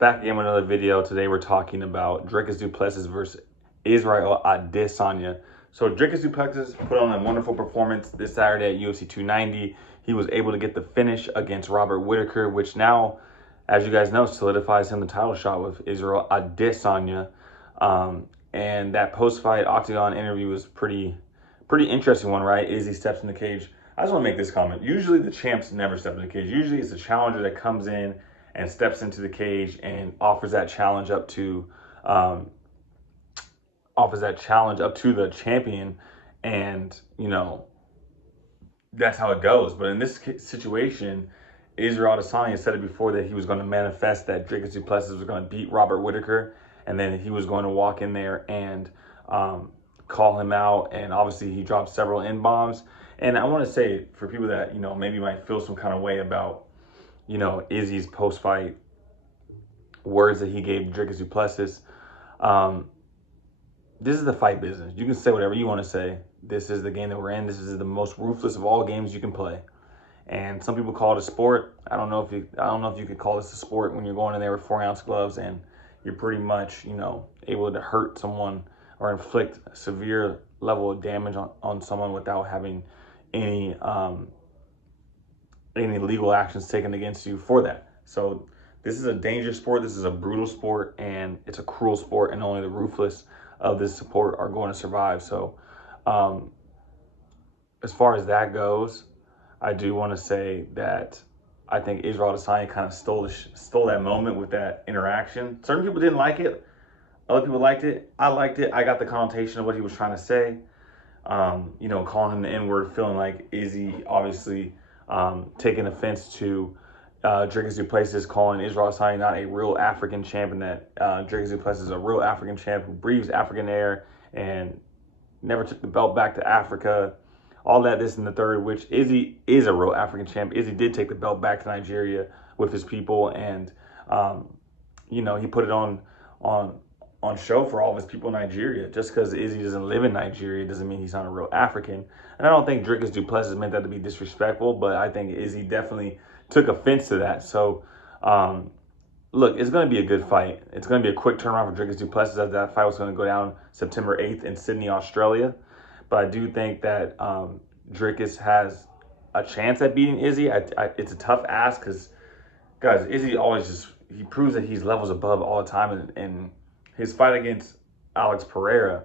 Back again with another video. Today we're talking about Dricus du Plessis versus Israel Adesanya. So Dricus du Plessis put on a wonderful performance this Saturday at UFC 290. He was able to get the finish against Robert Whitaker, which now, as you guys know, solidifies him the title shot with Israel Adesanya. And that post-fight Octagon interview was pretty interesting one, right? Izzy steps in the cage. I just want to make this comment. Usually the champs never step in the cage. Usually it's the challenger that comes in and steps into the cage and offers that challenge up to the champion, and that's how it goes. But in this situation, Israel Adesanya said it before that he was going to manifest that Dricus du Plessis was going to beat Robert Whitaker, and then he was going to walk in there and call him out. And obviously he dropped several N-bombs. And I want to say, for people that maybe might feel some kind of way about Izzy's post-fight words that he gave Dricus du Plessis. This is the fight business. You can say whatever you want to say. This is the game that we're in. This is the most ruthless of all games you can play. And some people call it a sport. I don't know if you could call this a sport when you're going in there with 4-ounce gloves and you're pretty much, able to hurt someone or inflict a severe level of damage on someone without having any legal actions taken against you for that. So this is a dangerous sport. This is a brutal sport, and it's a cruel sport, and only the ruthless of this sport are going to survive. So as far as that goes, I do want to say that I think Israel Adesanya kind of stole that moment with that interaction. Certain people didn't like it. Other people liked it. I liked it. I got the connotation of what he was trying to say. Calling him the N-word, feeling like Izzy obviously taking offense to Dricus du Plessis calling Israel Adesanya not a real African champ, and that Dricus du Plessis is a real African champ who breathes African air and never took the belt back to Africa. All that, this, and the third, which Izzy is a real African champ. Izzy did take the belt back to Nigeria with his people, and he put it on show for all of his people in Nigeria. Just because Izzy doesn't live in Nigeria doesn't mean he's not a real African. And I don't think Dricus du Plessis meant that to be disrespectful, but I think Izzy definitely took offense to that. So, look, it's going to be a good fight. It's going to be a quick turnaround for Dricus du Plessis, as that fight was going to go down September 8th in Sydney, Australia. But I do think that Dricus has a chance at beating Izzy. It's a tough ask because, guys, Izzy always he proves that he's levels above all the time. And his fight against Alex Pereira,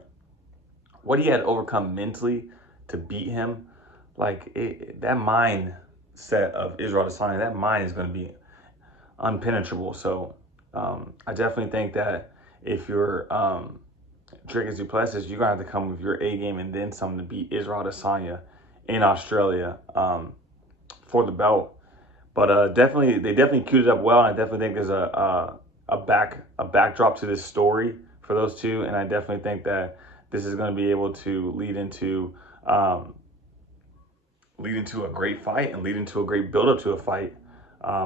what he had overcome mentally to beat him, that mindset of Israel Adesanya, that mind is going to be unpenetrable. So I definitely think that if you're Dricus du Plessis, you're going to have to come with your A game and then some to beat Israel Adesanya in Australia for the belt. But they definitely queued it up well, and I definitely think there's a backdrop to this story for those two, and I definitely think that this is going to be able to lead into a great fight and lead into a great build-up to a fight.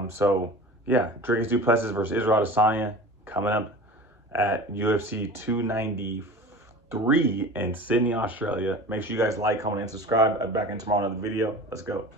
So yeah, Dricus du Plessis versus Israel Adesanya coming up at UFC 293 in Sydney, Australia. Make sure you guys like, comment, and subscribe. I'm back in tomorrow another video. Let's go.